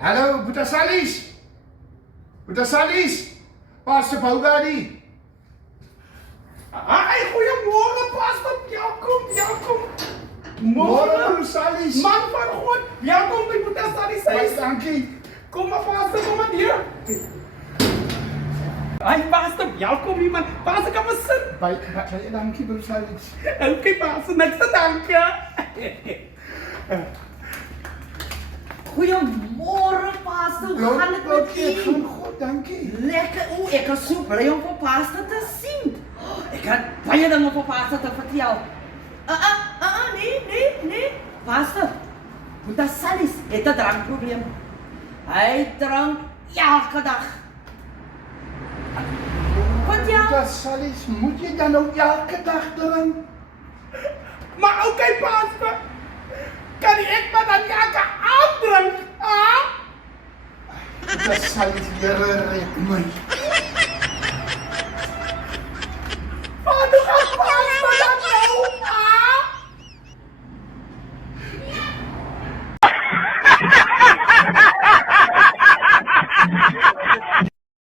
Hallo, Boeta Salis. Boeta Salis. Pastor Bougadi. Ay, goeiemorgen, pastor. Welkom. Morgen, broer Salis. Man van God, welkom bij Boeta Salis. Baie dankie. Kom maar, pastor, kom maar hier. Ay, pastor, welkom iemand. Pastor, kan maar zitten. Baie dankie, broer Salis. Oké, pastor, niks te danken. Goedemorgen, pastor. Hoe gaat het met Van u? God, dankie. Lekker. Oeh, ik was zo blij om voor pastor te zien. Oh, ik had baie dingen voor pastor te vertellen. Nee. Pastor, Boeta Salis heeft een drankprobleem. Hij drank elke dag. Wat ja? Boeta Salis, moet je dan ook elke dag drinken? Maar oké, pastor. Kan ik maar dan elke afdrank? Ah? Boeta Salis, Here red my.